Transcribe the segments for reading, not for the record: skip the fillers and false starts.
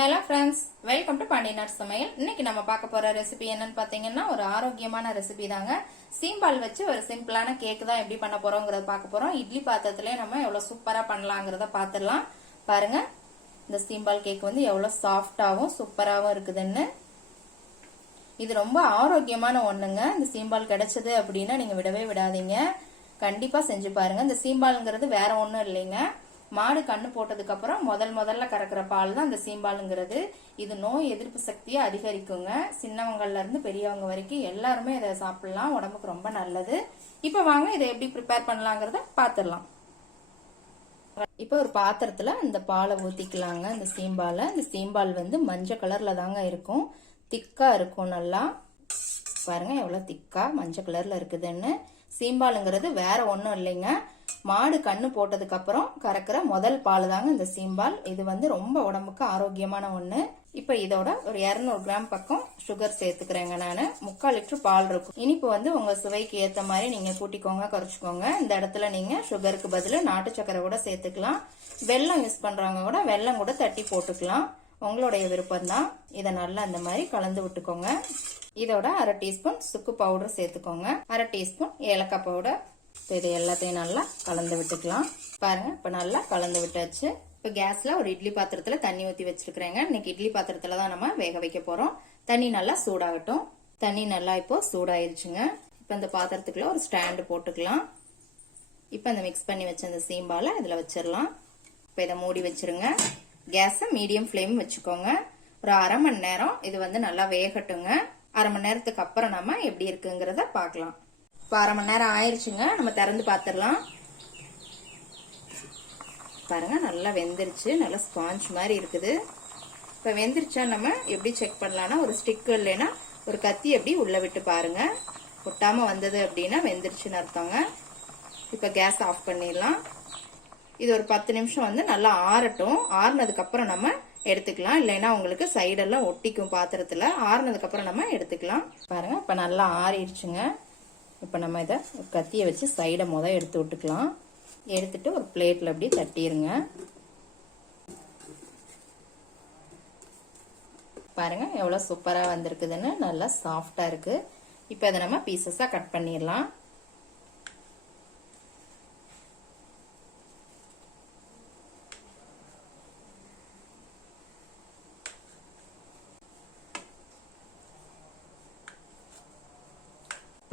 Hello friends, welcome to பாண்டியநாட் சமையல். இன்னைக்கு நம்ம பார்க்க போற ரெசிபி என்னன்னு பாத்தீங்கன்னா ஒரு ஆரோக்கியமான ரெசிபி தாங்க. சீம்பால் வச்சு ஒரு சிம்பிளான கேக் தான் எப்படி பண்ண போறோம்ங்கறத பார்க்க போறோம். இட்லி பாத்திரத்திலே நம்ம எவ்வளவு சூப்பரா பண்ணலாங்கிறத பாத்துடலாம். பாருங்க, இந்த சீம்பால் கேக் வந்து எவ்வளவு சாஃப்டாவும் சூப்பராவும் இருக்குதுன்னு. இது ரொம்ப ஆரோக்கியமான ஒண்ணுங்க. இந்த சீம்பால் கிடைச்சது அப்படின்னா நீங்க விடவே விடாதீங்க, கண்டிப்பா செஞ்சு பாருங்க. இந்த சீம்பால்ங்கிறது வேற ஒண்ணும் இல்லைங்க, மாடு கண்ணு போட்டதுக்கு அப்புறம் முதல்ல கறக்கிற பால் தான் இந்த சீம்பாலுங்கிறது. இது நோய் எதிர்ப்பு சக்தியை அதிகரிக்குங்க. சின்னவங்கள்ல இருந்து பெரியவங்க வரைக்கும் எல்லாருமே இதை சாப்பிடலாம், உடம்புக்கு ரொம்ப நல்லது. இப்ப வாங்க இதை எப்படி ப்ரிப்பேர் பண்ணலாங்கிறத பாத்துடலாம். இப்ப ஒரு பாத்திரத்துல இந்த பாலை ஊத்திக்கலாங்க. இந்த சீம்பால் வந்து மஞ்சள் கலர்ல தாங்க இருக்கும், திக்கா இருக்கும். நல்லா பாருங்க எவ்வளவு திக்கா மஞ்சள் கலர்ல இருக்குதுன்னு. சீம்பாலுங்கிறது வேற ஒண்ணும் இல்லைங்க, மாடு கண்ணு போட்டதுக்கு அப்புறம் கறக்கிற முதல் பால் தாங்க இந்த சீம்பால். இது வந்து ரொம்ப உடம்புக்கு ஆரோக்கியமான ஒண்ணு. இப்ப இதோட ஒரு 200 கிராம் பக்கம் சுகர் சேர்த்துக்கிறேங்க. நானு 3/4 லிட்டர் பால் இருக்கும். இனிப்பு வந்து உங்க சுவைக்கு ஏத்த மாதிரி நீங்க கூட்டிக்கோங்க, குறைச்சிக்கோங்க. இந்த இடத்துல நீங்க சுகருக்கு பதிலா நாட்டு சக்கரை கூட சேர்த்துக்கலாம். வெல்லம் யூஸ் பண்றவங்க கூட வெல்லம் கூட தட்டி போட்டுக்கலாம், உங்களுடைய விருப்பம் தான். இதை நல்லா இந்த மாதிரி கலந்து விட்டுக்கோங்க. இதோட 1/2 டீஸ்பூன் சுக்கு பவுடர் சேர்த்துக்கோங்க, 1/2 டீஸ்பூன் ஏலக்காய் பவுடர். இது எல்லாத்தையும் நல்லா கலந்து விட்டுக்கலாம். பாருங்க, இப்ப நல்லா கலந்து விட்டாச்சு. இப்ப கேஸ்ல ஒரு இட்லி பாத்திரத்துல தண்ணி ஊத்தி வச்சிருக்கிறேங்க. இன்னைக்கு இட்லி பாத்திரத்துல தான் நம்ம வேக வைக்க போறோம். தண்ணி நல்லா சூடாகட்டும். தண்ணி நல்லா இப்போ சூடாயிருச்சுங்க. இப்ப இந்த பாத்திரத்துக்குள்ள ஒரு ஸ்டாண்டு போட்டுக்கலாம். இப்ப இந்த மிக்ஸ் பண்ணி வச்ச இந்த சீம்பாலை இதுல வச்சிடலாம். இப்ப இதை மூடி வச்சிருங்க. கேஸ மீடியம் ஃப்ளேம் வச்சுக்கோங்க. ஒரு 1/2 மணி நேரம் இது வந்து நல்லா வேகட்டுங்க. 1/2 மணி நேரத்துக்கு அப்புறம் நம்ம எப்படி இருக்குங்கிறத பாக்கலாம். இப்ப 1/2 மணி நேரம் ஆயிடுச்சுங்க. நம்ம திறந்து பாத்துடலாம். பாருங்க, நல்லா வெந்துருச்சு, நல்லா ஸ்பாஞ்ச் மாதிரி இருக்குது. இப்ப வெந்துருச்சா நம்ம எப்படி செக் பண்ணலாம்னா, ஒரு ஸ்டிக் இல்லைன்னா ஒரு கத்தி எப்படி உள்ள விட்டு பாருங்க. ஒட்டாம வந்தது அப்படின்னா வெந்துருச்சுன்னு அர்த்தங்க. இப்ப கேஸ் ஆஃப் பண்ணிடலாம். இது ஒரு 10 நிமிஷம் வந்து நல்லா ஆறட்டும். ஆறுனதுக்கு அப்புறம் நம்ம எடுத்துக்கலாம், இல்லைன்னா உங்களுக்கு சைடெல்லாம் ஒட்டிக்கும் பாத்திரத்துல. ஆறுனதுக்கு அப்புறம் நம்ம எடுத்துக்கலாம். பாருங்க, இப்ப நல்லா ஆறிடுச்சுங்க. இப்ப நம்ம இதை கத்தியை வச்சு சைடை எடுத்து விட்டுக்கலாம். எடுத்துட்டு ஒரு பிளேட்ல அப்படி தட்டிருங்க. பாருங்க எவ்வளவு சூப்பரா வந்திருக்குதுன்னு, நல்லா சாஃப்டா இருக்கு. இப்ப இதை நம்ம பீசஸா கட் பண்ணிடலாம்.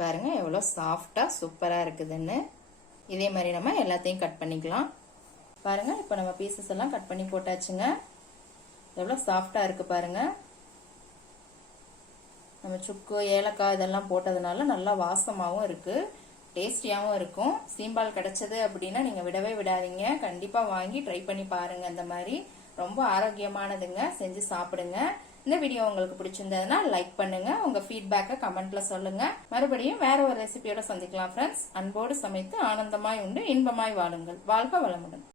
பாருங்க எவ்வளவு சாஃப்டா சூப்பரா இருக்குதுன்னு. இதே மாதிரி நம்ம எல்லாத்தையும் கட் பண்ணிக்கலாம். பாருங்க, இப்ப நம்ம பீசஸ் எல்லாம் கட் பண்ணி போட்டாச்சுங்க. எவ்வளவு சாஃப்டா இருக்கு பாருங்க. நம்ம சுக்கு ஏலக்காய் இதெல்லாம் போட்டதுனால நல்லா வாசமாவும் இருக்கு, டேஸ்டியாவும் இருக்கும். சீம்பால் கிடைச்சது அப்படின்னா நீங்க விடவே விடாதீங்க, கண்டிப்பா வாங்கி ட்ரை பண்ணி பாருங்க. இந்த மாதிரி ரொம்ப ஆரோக்கியமானதுங்க, செஞ்சு சாப்பிடுங்க. இந்த வீடியோ உங்களுக்கு பிடிச்சிருந்ததுன்னா லைக் பண்ணுங்க, உங்க ஃபீட்பேக்கை கமெண்ட்ல சொல்லுங்க. மறுபடியும் வேற ஒரு ரெசிபியோட சந்திக்கலாம் ஃப்ரெண்ட்ஸ். அன்போடு சமைத்து ஆனந்தமாய் உண்டு இன்பமாய் வாழுங்கள். வாழ்க வளமுடன்.